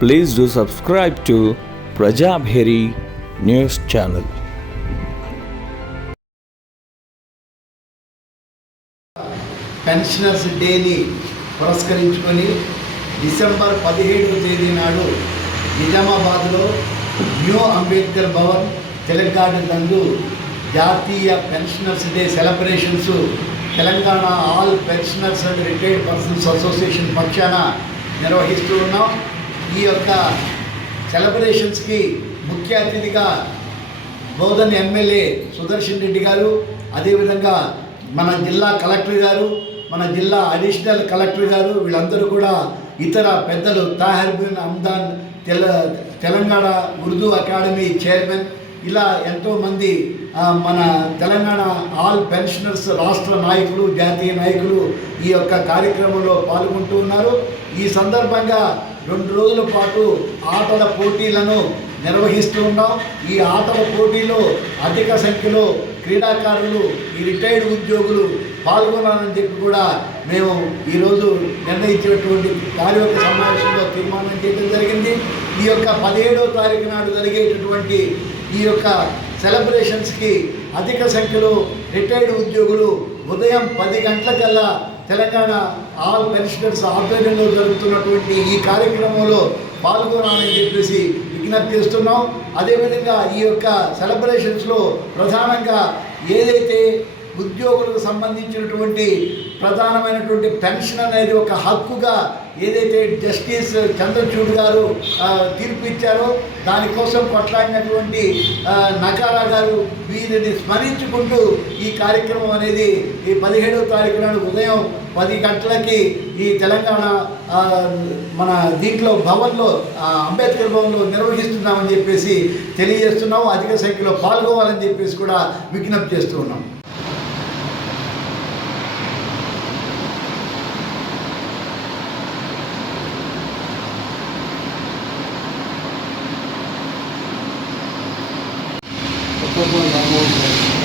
Please do subscribe to Prajabheri news channel. Pensioners డేని పురస్కరించుకొని December పదిహేడవ తేదీ నాడు నిజామాబాద్లో న్యూ అంబేద్కర్ భవన్ తెలంగాణ నందు జాతీయ pensioners day celebrations Telangana all pensioners and retired persons association పక్షాన నిర్వహిస్తూ ఉన్నాం. ఈ యొక్క సెలబ్రేషన్స్కి ముఖ్య అతిథిగా బోధన్ ఎమ్మెల్యే సుదర్శన్ రెడ్డి గారు అదేవిధంగా మన జిల్లా కలెక్టర్ గారు మన జిల్లా అడిషనల్ కలెక్టర్ గారు వీళ్ళందరూ కూడా ఇతర పెద్దలు తాహర్బిన్ అమ్దాన్ తెల తెలంగాణ ఉర్దూ అకాడమీ చైర్మన్ ఇలా ఎంతోమంది మన తెలంగాణ ఆల్ పెన్షనర్స్ రాష్ట్ర నాయకులు జాతీయ నాయకులు ఈ యొక్క కార్యక్రమంలో పాల్గొంటూ ఉన్నారు. ఈ సందర్భంగా రెండు రోజుల పాటు ఆటల పోటీలను నిర్వహిస్తూ ఉన్నాం. ఈ ఆటల పోటీలో అధిక సంఖ్యలో క్రీడాకారులు ఈ రిటైర్డ్ ఉద్యోగులు పాల్గొనాలని చెప్పి కూడా మేము ఈరోజు నిర్ణయించినటువంటి కార్యవర్గ సమావేశంలో తీర్మానం చేయడం జరిగింది. ఈ యొక్క పదిహేడవ తారీఖు నాడు జరిగేటటువంటి ఈ యొక్క సెలబ్రేషన్స్కి అధిక సంఖ్యలో రిటైర్డ్ ఉద్యోగులు ఉదయం పది గంటలకల్లా తెలంగాణ ఆల్ పెన్షనర్స్ ఆధ్వర్యంలో జరుగుతున్నటువంటి ఈ కార్యక్రమంలో పాల్గొనాలని చెప్పేసి విజ్ఞప్తి చేస్తున్నాం. అదేవిధంగా ఈ యొక్క సెలబ్రేషన్స్లో ప్రధానంగా ఏదైతే ఉద్యోగులకు సంబంధించినటువంటి ప్రధానమైనటువంటి పెన్షన్ అనేది ఒక హక్కుగా ఏదైతే జస్టిస్ చంద్రచూడ్ గారు తీర్పు ఇచ్చారో దానికోసం కొట్లాడినటువంటి ఆ, నకారా గారు వీరిని స్మరించుకుంటూ ఈ కార్యక్రమం అనేది ఈ పదిహేడవ తారీఖు నాడు ఉదయం పది గంటలకి ఈ తెలంగాణ మన దీంట్లో భవన్లో అంబేద్కర్ భవన్లో నిర్వహిస్తున్నామని చెప్పేసి తెలియజేస్తున్నాం. అధిక సంఖ్యలో పాల్గొవాలని చెప్పేసి కూడా విజ్ఞప్తి చేస్తున్నాం Mkopo na Moto.